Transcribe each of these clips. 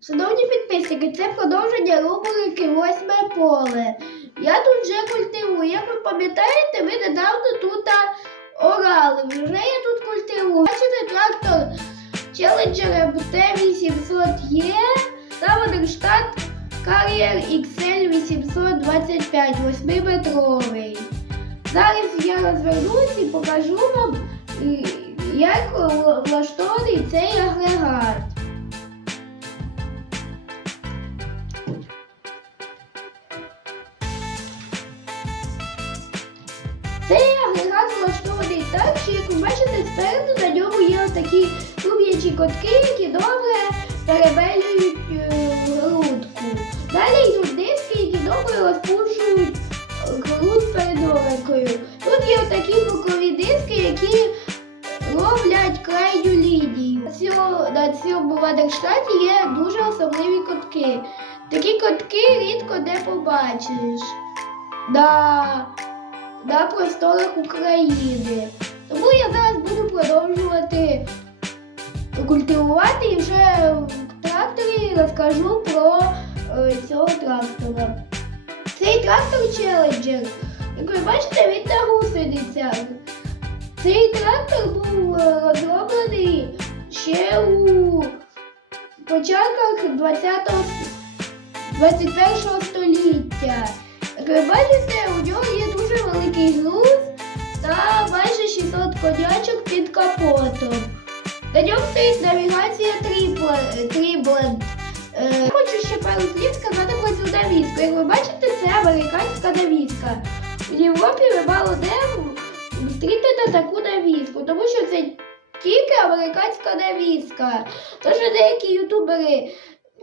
Шановні підписники, це продовження рубрики Восьме поле. Я тут вже культивую. Як ви пам'ятаєте, ви недавно тут орали. Вже я тут культивую. Бачите, трактор Challenger MT800 є та Водерштат Carrier XL 825 8-метровий. Зараз я розвернусь і покажу вам, як влаштований цей агрегат. Котки, які добре перебелюють е, грудку. Далі йдуть диски, які добре розпушують е, груд перед орекою. Тут є такі бокові диски, які роблять крайню лінію. На цьому- Вадерштаті є дуже особливі котки. Такі котки рідко де побачиш. На на просторах України. Тому я зараз буду продовжувати культивувати і вже в тракторі розкажу про е, цього трактора. Цей трактор Challenger, як ви бачите, він на гусеницях. Цей трактор був е, розроблений ще у початках 20-го 21 століття. Як ви бачите, у нього є дуже великий груз та майже 600 конячок під капотом. На ньому стоїть навігація трибленд. Е, Хочу ще пару слів сказати про цю навіску. Як ви бачите, це американська навіска. В Європі ви мало де зустрінете таку навіску, тому що це тільки американська навіска. Тож деякі ютубери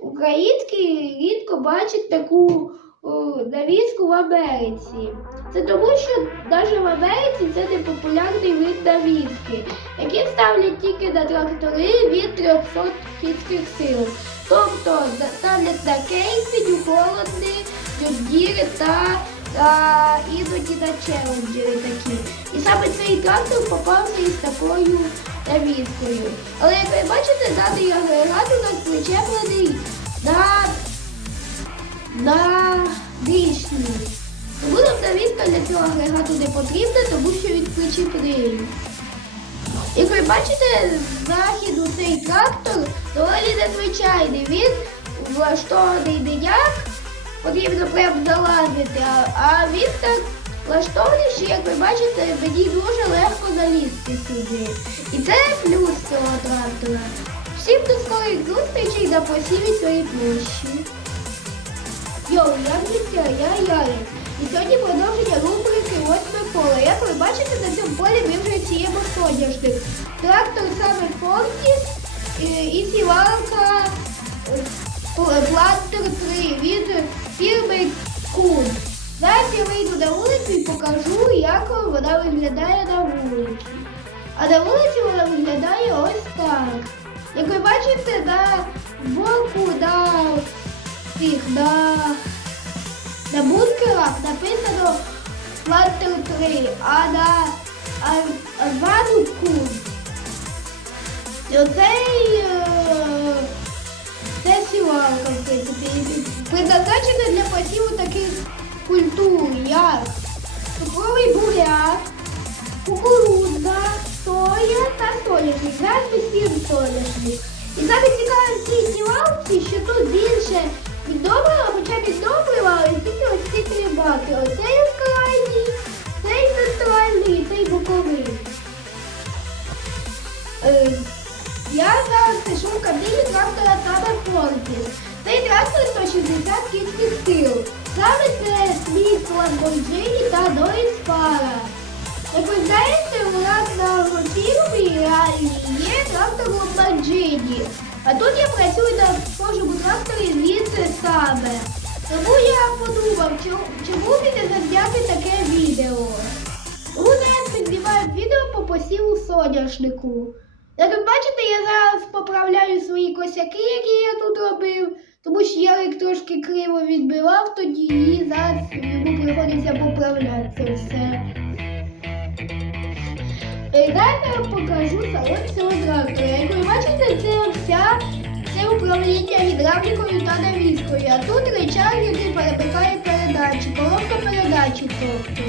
українські рідко бачать таку о, навіску в Америці. Це тому, що навіть в Америці це не популярний вид навіски, які ставлять тільки на трактори від 300 кінських сил. Тобто ставлять на кейси, холодні, дюдіри та, та іноді на челенджери такі. І саме цей трактор попався із такою навіскою. Але як ви бачите, даний агрегат у нас причеплений на на вишні. Тому нам навіска для цього агрегату не потрібна, тому що він причіпний. Як ви бачите, з західу цей трактор доволі незвичайний. Він влаштований не як потрібно прям залазити, а він так влаштований, що, як ви бачите, мені дуже легко залізти сюди. І це плюс цього трактора. Всім до скорих зустрічей на посіві своїй площі. Йоу, я життя, я Ярик. І сьогодні продовження рубрики Восьме поле. Як ви бачите, на цьому полі ми вже сіємо соняшник. Трактор саме Фортіс і, сівалка е, Плантер 3 від фірми Кун. Зараз я вийду на вулицю і покажу, як вона виглядає на вулиці. А на вулиці вона виглядає ось так. Як ви бачите, на боку на цих на, на бункерах написано Плантер 3, а на а, а ззаду кун. І оцей е, це сівалка, в принципі, предназначена для посіву таких культур, як цукровий буряк, кукурудза, соя та соняшник. Зараз сіємо соняшник. І саме цікаве в сівалці, що тут більше я зараз пишу в кабіні трактора саме Форті. Цей трактор 160 кінських сил. Саме це слід Lamborghini та Доріс Фара. Як ви знаєте, у нас на фірмі реальні є трактор Lamborghini. А тут я працюю на схожому тракторі звідси саме. Тому я подумав, чому, б не таке відео. Тому зараз ми відео по посіву соняшнику. Як ви бачите, я зараз поправляю свої косяки, які я тут робив, тому що Ярик трошки криво відбивав тоді і зараз йому приходиться поправляти це все. Я покажу салон цього трактора. Як ви бачите, це вся, це управління гідравлікою та навіскою, а тут речах, який перемикає передачі, коробка передачі тобто.